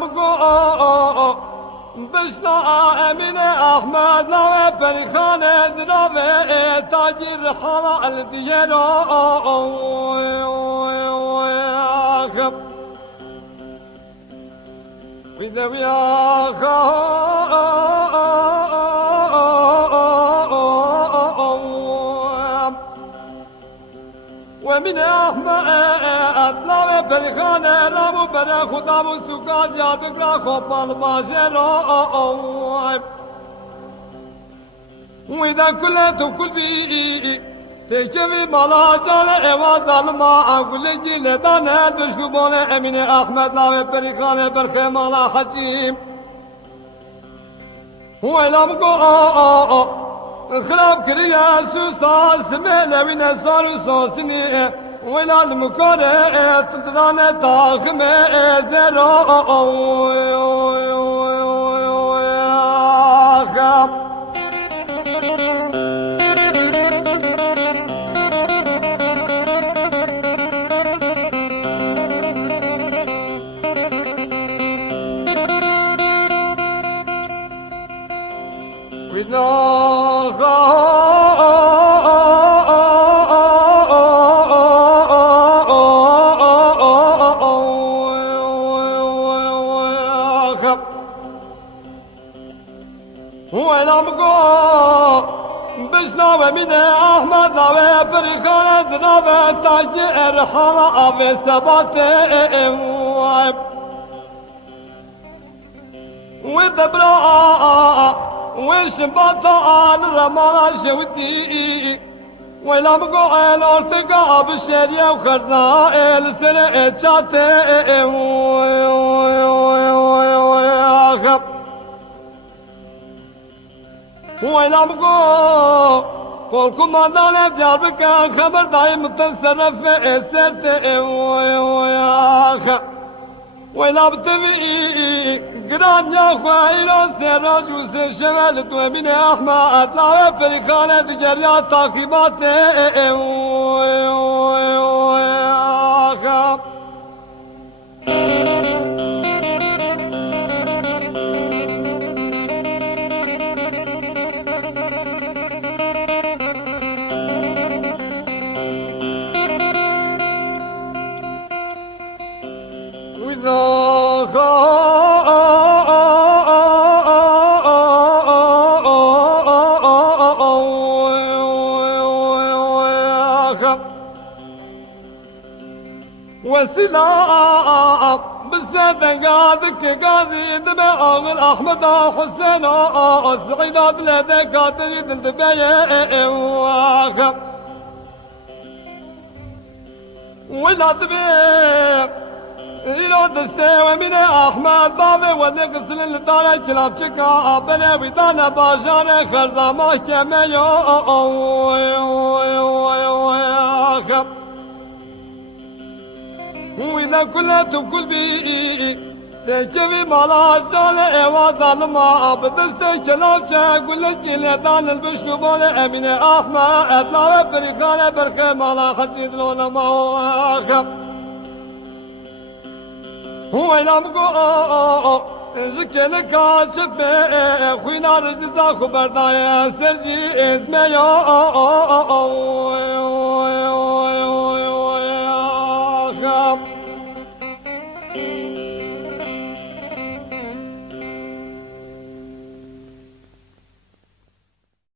مقو بشنا امين احمد لا برخان دراوي تاجر حرا الديرو وإذا وياك ومن أحمد أطلع برخانة رامو برا خدا مسوكا جابك را خوبال باشر وإذا كلت كل بي تجمي مالا جال إيوا ظالما أقول جيل دانا بشكو بولا أمين أحمد لا برخانة برخي مالا حجيم وإلام قو خراب كريا سوسا سميلة ونسار سوسني ولا المكارة تدانا تاخمة زرا ومن أحمد وبركان درابة تاجر حالا وثبات ودبراء وشبطاء رمانا شوتي ولم قعل ارتقى بالشريع وخرزاء السنة شاتي ولم قعل كلكم مدانا جابك خبر دايم تنصرف سرت ولا بتبي قران يا خير سراج وسشمال ومن احمد لا فرقانه جريا تعقيبات وسلا بالسد قادك قاضي دماء الأحمد حسين سعيدات لديك تجد الدبايا ولا تبيع إيراد استوى من أحمد بابي واللي قصل اللي طالع كلاب شكا بنا ويطالع باشار خرزا ما شميو وإذا كلت كل بي تجمي مالا جال إيوا ظالما بدست كلاب شك ولا جيلتان البشتو بولا أمين أحمد لا بريخانة برخي مالا خجيد لولا ما هو هو لامقو زكيلك شفه خوينا رزقا خبردايا سرجي اسمه